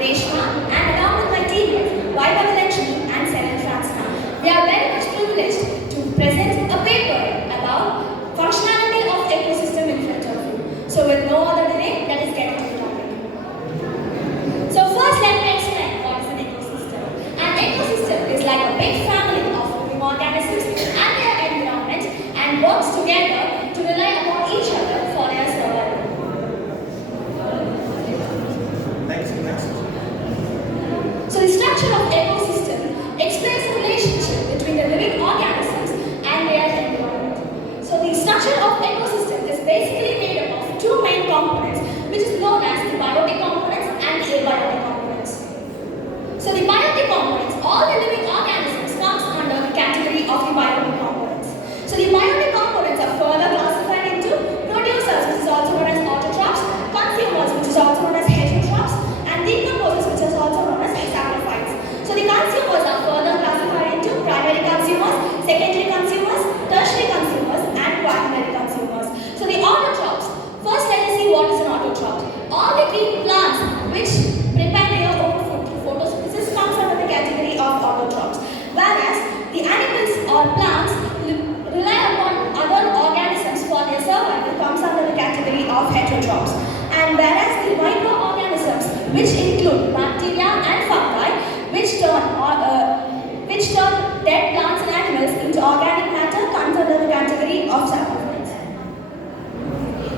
Reshma, and along with my teammates, Vaibhav Lakshmi and Selen Francina. We are very much privileged to present a paper about functionality of ecosystem in front of you. So with no other delay, let us get to the topic. So first let me explain what is an ecosystem. An ecosystem is like a big family of living organisms and their environment and works together to rely upon each other for their survival. So the structure of ecosystem explains the relationship between the living organisms and their environment. So the structure of ecosystem is basically made up of two main components, which is known as the biotic components and abiotic components. So the biotic components, all the living organisms comes under the category of the biotic components. So the biotic components are further classified into producers, which is also known as autotrophs, consumers, which is also known as heterotrophs, and decomposers, which is also known as saprophytes. So the consumers are further classified into primary consumers, secondary consumers, tertiary consumers, and quaternary consumers. So the autotrophs, first let us see what is an autotroph. All the green plants which prepare their own food through photosynthesis comes under the category of autotrophs, whereas the animals or plants rely upon other organisms for their survival comes under the category of heterotrophs. And whereas the microorganisms, which include bacteria and fungi, which turn dead plants and animals into organic matter, comes under the category of saprophytes.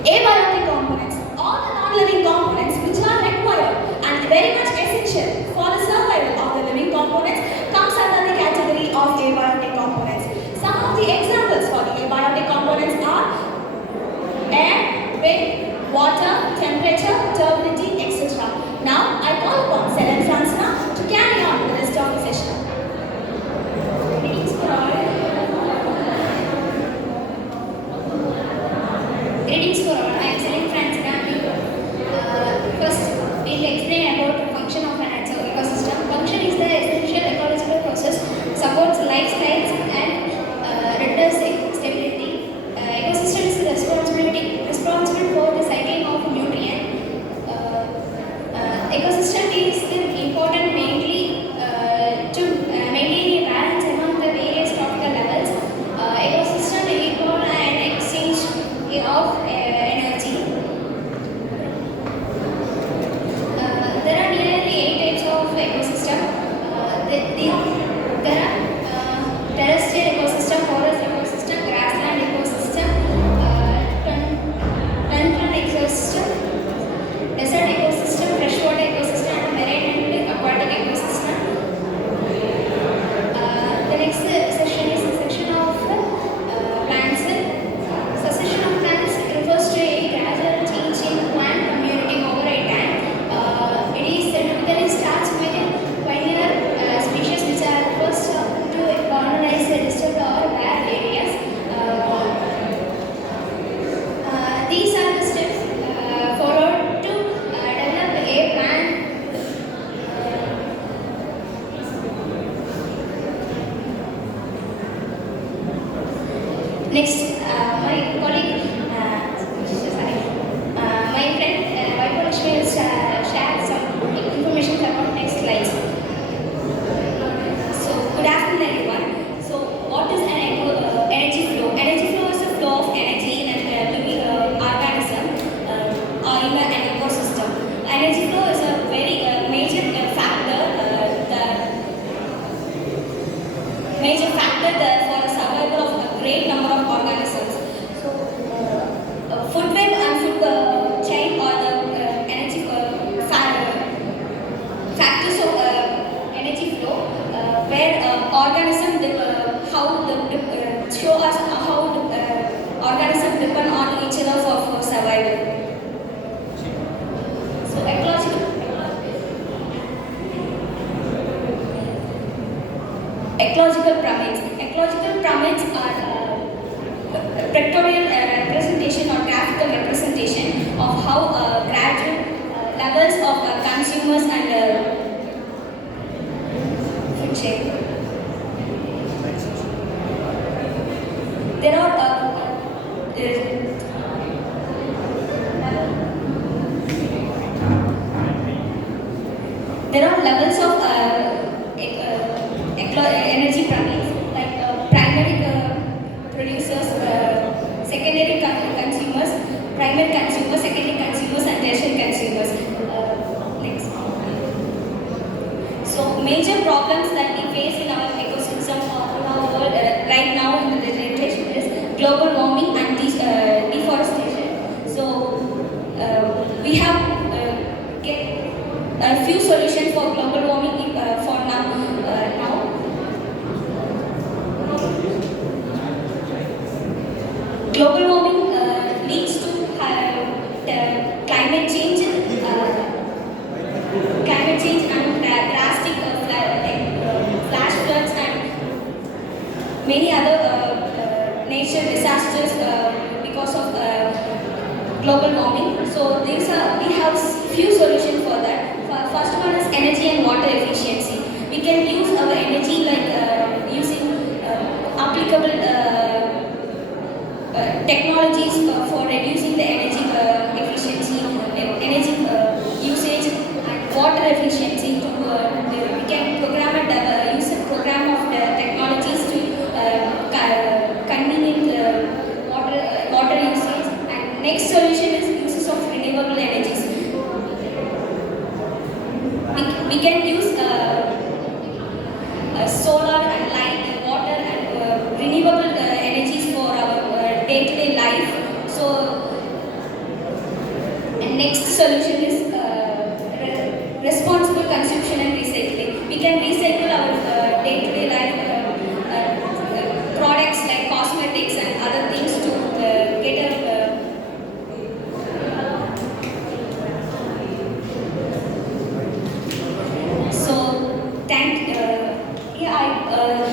Abiotic components, all the non-living components which are required and very much essential for the survival of the living components, comes under the category of abiotic components. Some of the examples for the abiotic components are air, wind, water, temperature, turbidity, etc. Now I call upon Selen Francina to carry on with the rest of the session. Greetings for all. Greetings for all. I am Selen Francina. First, we will explain about the function of an ecosystem. Function is the essential ecological process, supports lifestyles and renders stability. Ecosystem is responsible for the cycling of nutrients. Ecosystem is important mainly to maintain a balance among the various tropical levels. Ecosystem equal and exchange of energy. There are nearly 8 types of ecosystem. There are terrestrial ecosystem, forest ecosystem, grassland ecosystem, tundra ecosystem, desert ecosystem, freshwater ecosystem, and marine and aquatic ecosystem. The next section is the section of plants. Succession of plants refers to a gradual change in plant community over a time. It is typically starts with pioneer species which are first to colonize disturbed or bad areas. These are the steps followed to develop a plant. Next, my colleague, my friend Vaibhav Lakshmi will share some information about next slides. So, good afternoon everyone. So, what is an energy flow? Energy flow is the flow of energy in a living organism or in an ecosystem. Energy flow is a very major factor for the survival of a great number of organisms. So, food web and food chain or the energy factors of energy flow, where organism show us how organisms depend on each other for survival. So ecological pyramids. Ecological pyramids are pictorial representation or graphical representation of how gradual levels of consumers and food chain. There are there are levels of energy prices, like primary producers, secondary consumers, primary consumers, secondary consumers, and tertiary consumers. Next. So major problems that we face in our ecosystem or in our world right now in the generation is global warming and deforestation. So we have get a few solutions for global warming for now. Global warming leads to climate change and drastic flash floods and many other nature disasters because of global warming. So we have few solutions for that. First one is energy and water efficiency. We can use our energy like using applicable technologies for reducing the energy efficiency, energy usage, and water efficiency. We can use a program of the technologies to convenient water usage. And next solution is uses of renewable energies. We can use solar and light and water and renewable energies for our day-to-day life. So, and next solution is responsible consumption and recycling. We can recycle our day-to-day life products like cosmetics and other things to get a so I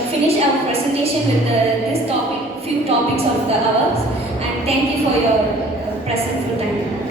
finish our presentation with this topic, few topics of the hours, and thank you for your presence. Thank you.